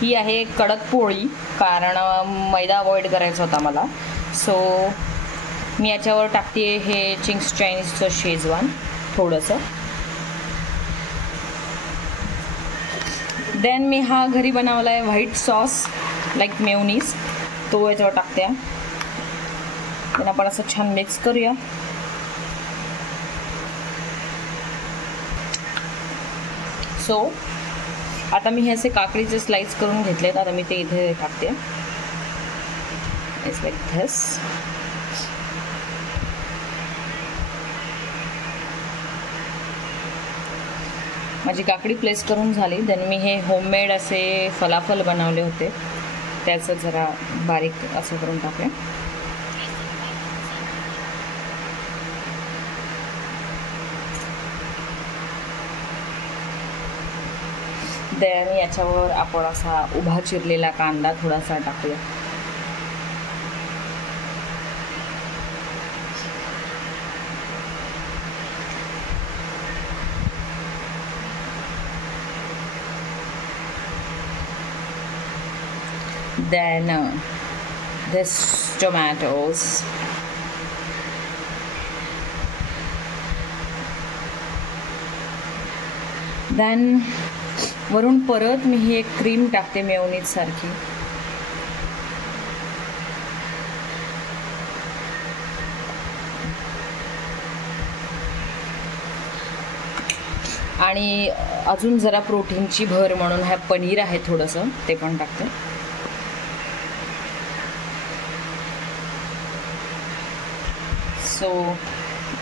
ही आहे कडक पोळी, कारण मैदा अवॉइड करायचा होता मला. सो मी याच्यावर टाकते हे चिंग्स चायनीजचं शेजवान थोडंसं. देन मी हा घरी बनवला आहे व्हाईट सॉस लाईक मेयोनीज, तो याच्यावर टाकते. देन आपण असं छान मिक्स करूया. सो आता मी हे असे काकडीचे स्लाइस करून घेतलेत. आता मी ते इथे टाकते. It's like this. माझी काकडी प्लेस करून झाली. देन मी हे होममेड असे फलाफल बनवले होते, त्याचं जरा बारीक असं करून टाकूया. देन याच्यावर आपण असा उभा चिरलेला कांदा थोडासा टाकूया. Then this tomatoes. Then वरून परत मी ही एक क्रीम टाकते मेयोनीज सारखी. आणि अजून जरा प्रोटीनची भर म्हणून हा पनीर आहे थोडंसं, ते पण टाकते. सो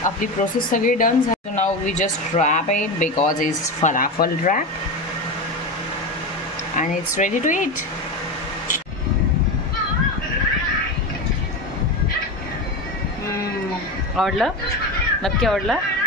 आपली प्रोसेस सगळी डन झाली. Now we just wrap it because it's falafel wrap and it's ready to eat. आवडलं? नक्की आवडलं?